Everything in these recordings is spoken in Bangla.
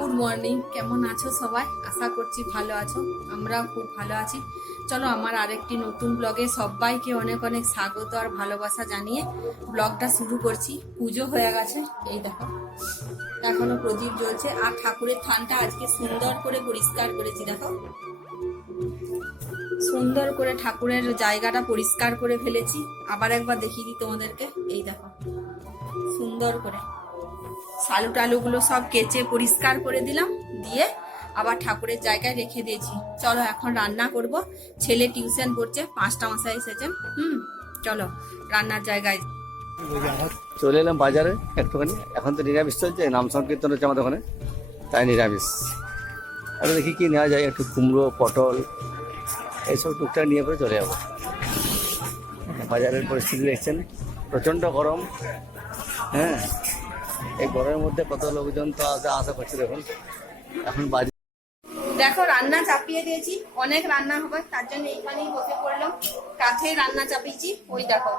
গুড মর্নিং কেমন আছো সবাই? আশা করছি ভালো আছো। আমরাও খুব ভালো আছি। চলো আমার আরেকটি নতুন ব্লগে সবাইকে অনেক অনেক স্বাগত আর ভালোবাসা জানিয়ে ব্লগটা শুরু করছি। পুজো হয়ে গেছে। এই দেখো। এখনও প্রদীপ জ্বলছে। আর ঠাকুরের থানটা আজকে সুন্দর করে পরিষ্কার করেছি, দেখো। সুন্দর করে ঠাকুরের জায়গাটা পরিষ্কার করে ফেলেছি। আবার একবার দেখিয়ে দিই তোমাদেরকে। এই দেখো। সুন্দর করে। শালু টালুগুলো সব কেচে পরিষ্কার করে দিলাম, দিয়ে আবার ঠাকুরের জায়গায় রেখে দিয়েছি। চলো এখন রান্না করব। ছেলে টিউশন পড়ছে, পাঁচটা মাসে এসেছেন হুম, চলো, রান্নার জায়গায়। চলে এলাম বাজারে একটুখানি। এখন তো নিরামিষ চলছে, নাম সংকীর্তন হচ্ছে আমাদের ওখানে, তাই নিরামিষ। আরে দেখি কি নেওয়া যায়, একটু কুমড়ো, পটল, এইসব টুকটাক নিয়ে পরে চলে যাব। বাজারের পরিস্থিতি দেখছেন, প্রচণ্ড গরম হ্যাঁ? এই গরমের মধ্যে কত লোকজন তো আশা করছে দেখুন। এখন বাজার দেখো, রান্না চাপিয়ে দিয়েছি। অনেক রান্না হবে, তার জন্য এইখানেই বসে পড়লাম। কাঠে রান্না চাপিয়েছি। ওই দেখো,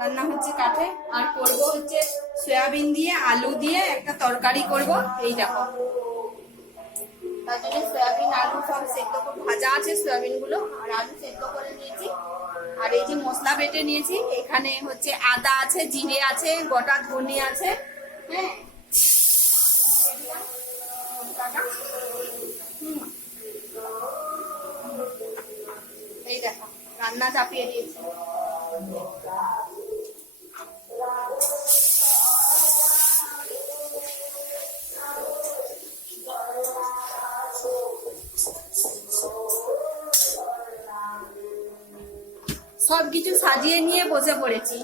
রান্না হচ্ছে কাঠে। আর করব হচ্ছে সয়াবিন দিয়ে, আলু দিয়ে একটা তরকারি করব। এই দেখো। আলু সব ভাজা আছে সয়াবিনগুলো আর আর এই যে মশলা বেটে নিয়েছি, এখানে হচ্ছে আদা আছে, জিরে আছে, গোটা ধনে আছে। এই দেখো রান্না চাপিয়ে দিয়েছি। সব কিছু সাজিয়ে নিয়ে বসে পড়েছি।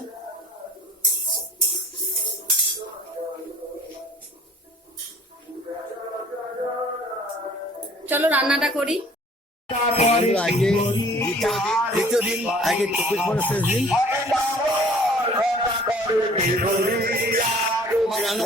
রান্নাটা করি। আগে দিন আগে আমার রান্না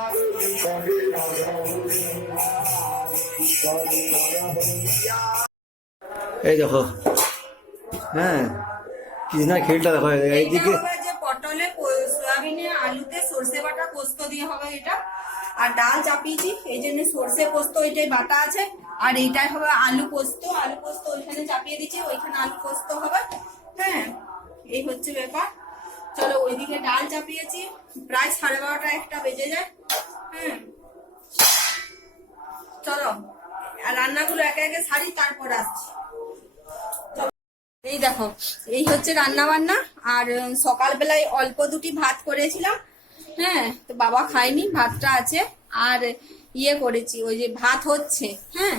এই দেখো। হ্যাঁ কি না খেলটা দেখো এইদিকে। পটলে সয়াবিনে আলুতে সর্ষে বাটা পোস্ত দিয়ে হবে এটা। আর ডাল চাপিয়েছি এই জন্য সর্ষে পোস্ত এটাই বাটা আছে। আর এইটাই হবে আলু পোস্ত। আলু পোস্ত ওইখানে চাপিয়ে দিচ্ছি ওইখানে আলু পোস্ত হবে। হ্যাঁ এই হচ্ছে ব্যাপার। চলো ওইদিকে ডাল চাপিয়েছি। প্রায় সাড়ে বারোটা একটা বেজে যায়। চলো, আর রান্নাগুলো একে একে সারি, তারপর আসছি। এই দেখো, এই হচ্ছে রান্না বান্না আর সকালবেলায় অল্প দুটি ভাত করেছিলাম। হ্যাঁ তো বাবা খায়নি, ভাতটা আছে, আর ইয়ে করেছি, ওই যে ভাত হচ্ছে হ্যাঁ।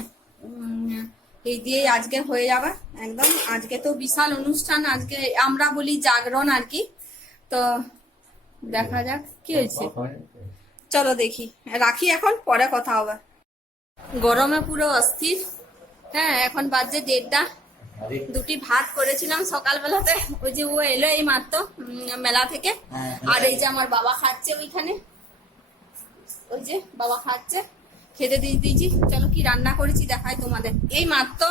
এই দিয়ে আজকে হয়ে যাবে, একদম। আজকে তো বিশাল অনুষ্ঠান, আজকে আমরা বলি জাগরণ আর কি। তো দেখা যাক, কি হয়েছে? চলো দেখি। রাখি এখন পরে কথা হবে। গরমে পুরো অস্থির। হ্যাঁ এখন বাজছে দেড়টা। দুটি ভাত করেছিলাম সকালবেলাতে। ওই যে ও এলো এই মাত্র মেলা থেকে। আর এই যে আমার বাবা খাচ্ছে ওইখানে। ওই যে বাবা খাচ্ছে। খেতে দিয়ে দিয়েছি। চলো কি রান্না করেছি দেখাই তোমাদের। এই মাত্র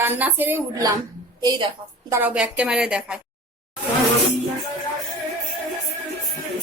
রান্না সেরে উঠলাম। এই দেখো দাঁড়াও ব্যাক ক্যামেরায় দেখায়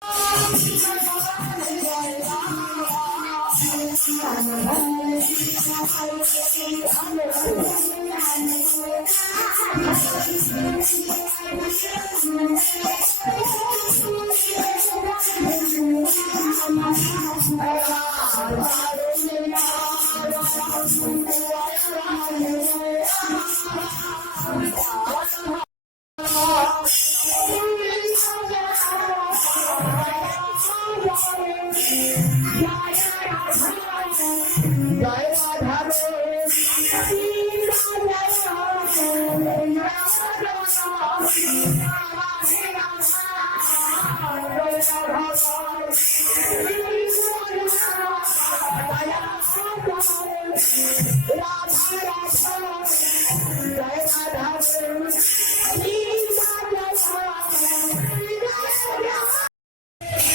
I'm I'm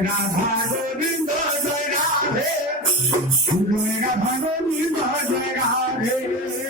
রাধা গোবিন্দ জয় রাধে রাধা গোবিন্দ জয় রাধে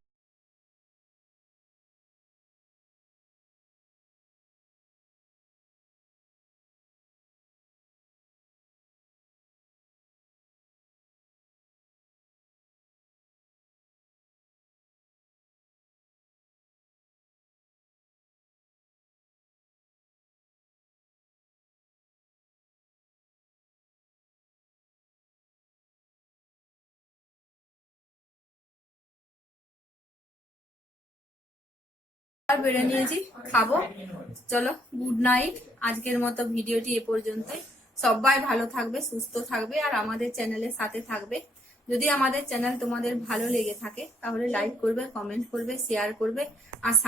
আর বেড়ে নিয়েছি, খাব। চলো গুড নাইট আজকের মতো ভিডিওটি এ পর্যন্ত সবাই ভালো থাকবে, সুস্থ থাকবে আর আমাদের চ্যানেলের সাথে থাকবে। যদি আমাদের চ্যানেল তোমাদের ভালো লেগে থাকে, তাহলে লাইক করবে কমেন্ট করবে শেয়ার করবে। আর